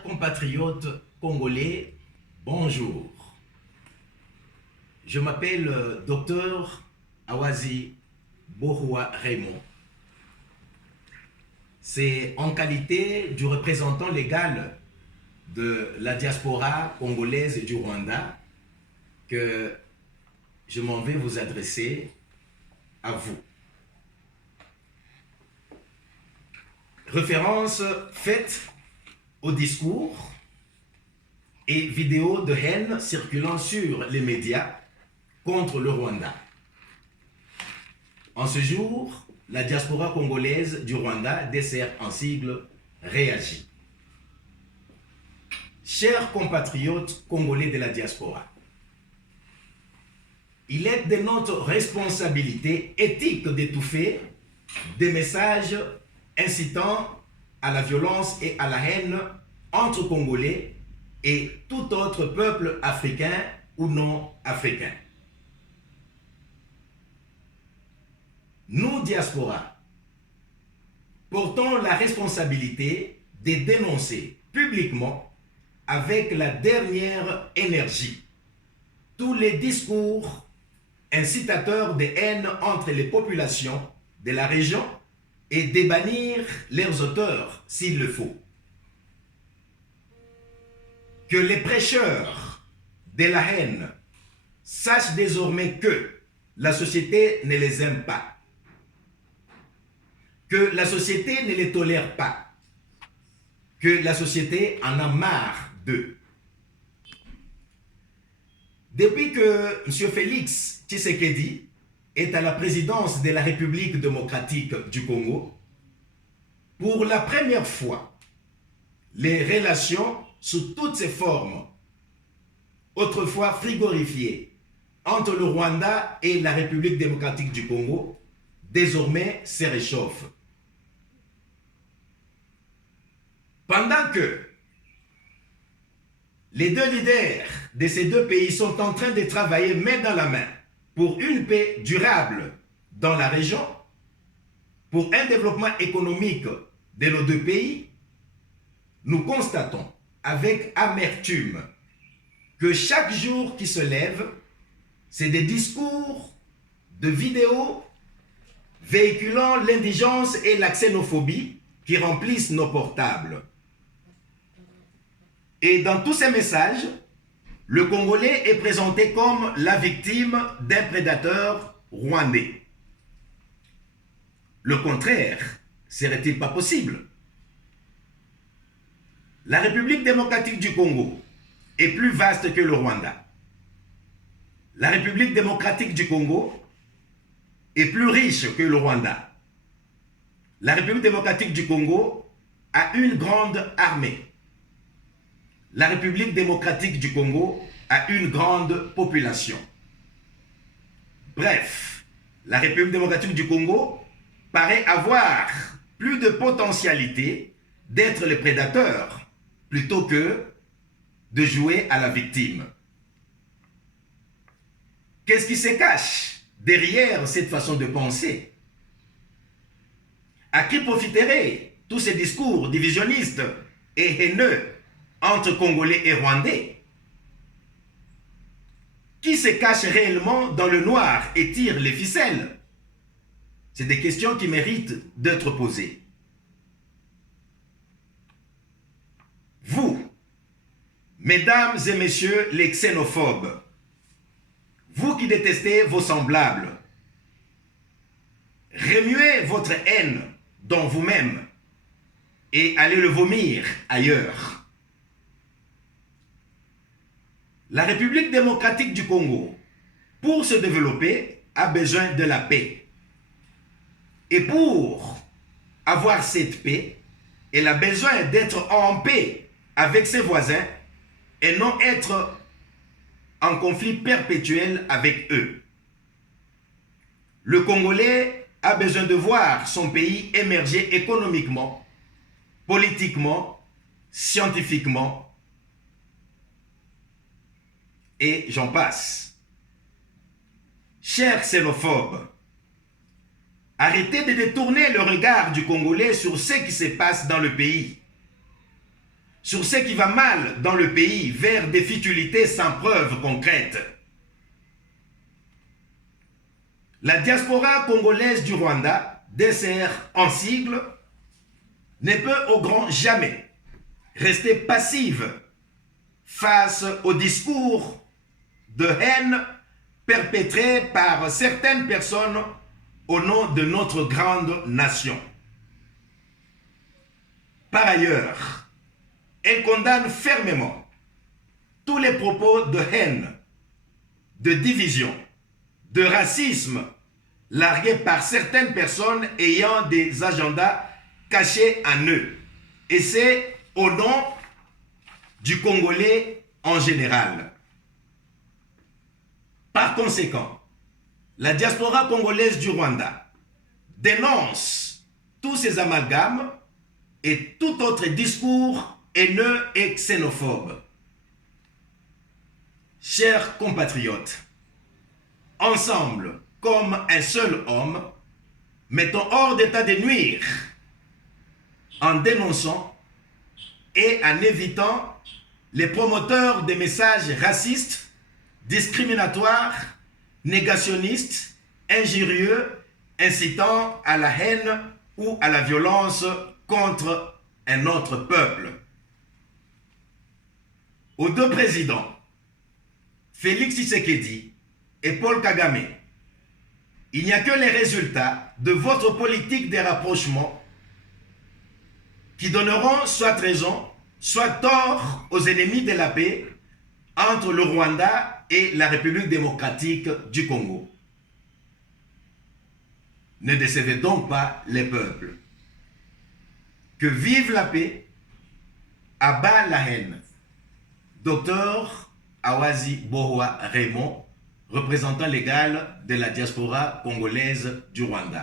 Compatriotes congolais, bonjour. Je m'appelle Dr Awazi Bohua Raymond. C'est en qualité du représentant légal de la diaspora congolaise du Rwanda que je m'en vais vous adresser à vous. Référence faite au discours et vidéos de haine circulant sur les médias contre le Rwanda. En ce jour, la diaspora congolaise du Rwanda, DCR en sigle, réagit. Chers compatriotes congolais de la diaspora, il est de notre responsabilité éthique d'étouffer des messages incitant à la violence et à la haine entre Congolais et tout autre peuple africain ou non africain. Nous, diaspora, portons la responsabilité de dénoncer publiquement avec la dernière énergie tous les discours incitateurs de haine entre les populations de la région et de bannir leurs auteurs s'il le faut. Que les prêcheurs de la haine sachent désormais que la société ne les aime pas, que la société ne les tolère pas, que la société en a marre d'eux. Depuis que M. Félix Tshisekedi est à la présidence de la République démocratique du Congo, pour la première fois, les relations sous toutes ses formes, autrefois frigorifiées, entre le Rwanda et la République démocratique du Congo, désormais se réchauffent. Pendant que les deux leaders de ces deux pays sont en train de travailler main dans la main pour une paix durable dans la région, pour un développement économique de nos deux pays, nous constatons avec amertume que chaque jour qui se lève, c'est des discours, de vidéos véhiculant l'indigence et la xénophobie qui remplissent nos portables. Et dans tous ces messages, le Congolais est présenté comme la victime d'un prédateur rwandais. Le contraire, serait-il pas possible? La République démocratique du Congo est plus vaste que le Rwanda. La République démocratique du Congo est plus riche que le Rwanda. La République démocratique du Congo a une grande armée. La République démocratique du Congo a une grande population. Bref, la République démocratique du Congo paraît avoir plus de potentialité d'être le prédateur plutôt que de jouer à la victime. Qu'est-ce qui se cache derrière cette façon de penser? À qui profiteraient tous ces discours divisionnistes et haineux entre Congolais et Rwandais? Qui se cache réellement dans le noir et tire les ficelles? C'est des questions qui méritent d'être posées. Vous, mesdames et messieurs les xénophobes, vous qui détestez vos semblables, remuez votre haine dans vous-même et allez le vomir ailleurs. La République démocratique du Congo, pour se développer, a besoin de la paix. Et pour avoir cette paix, elle a besoin d'être en paix avec ses voisins et non être en conflit perpétuel avec eux. Le Congolais a besoin de voir son pays émerger économiquement, politiquement, scientifiquement, et j'en passe. Chers xénophobes, arrêtez de détourner le regard du Congolais sur ce qui se passe dans le pays. sur ce qui va mal dans le pays vers des futilités sans preuve concrète. La diaspora congolaise du Rwanda, DCR en sigle, ne peut au grand jamais rester passive face au discours de haine perpétrés par certaines personnes au nom de notre grande nation. Par ailleurs, elle condamne fermement tous les propos de haine, de division, de racisme largués par certaines personnes ayant des agendas cachés en eux. Et c'est au nom du Congolais en général. Par conséquent, la diaspora congolaise du Rwanda dénonce tous ces amalgames et tout autre discours haineux et xénophobe. Chers compatriotes, ensemble, comme un seul homme, mettons hors d'état de nuire en dénonçant et en évitant les promoteurs des messages racistes, discriminatoires, négationnistes, injurieux, incitant à la haine ou à la violence contre un autre peuple. Aux deux présidents, Félix Tshisekedi et Paul Kagame, il n'y a que les résultats de votre politique de rapprochement qui donneront soit raison, soit tort aux ennemis de la paix entre le Rwanda et la République démocratique du Congo. Ne décevez donc pas les peuples. Que vive la paix, à bas la haine. Docteur Awazi Bohwa Raymond, représentant légal de la diaspora congolaise du Rwanda.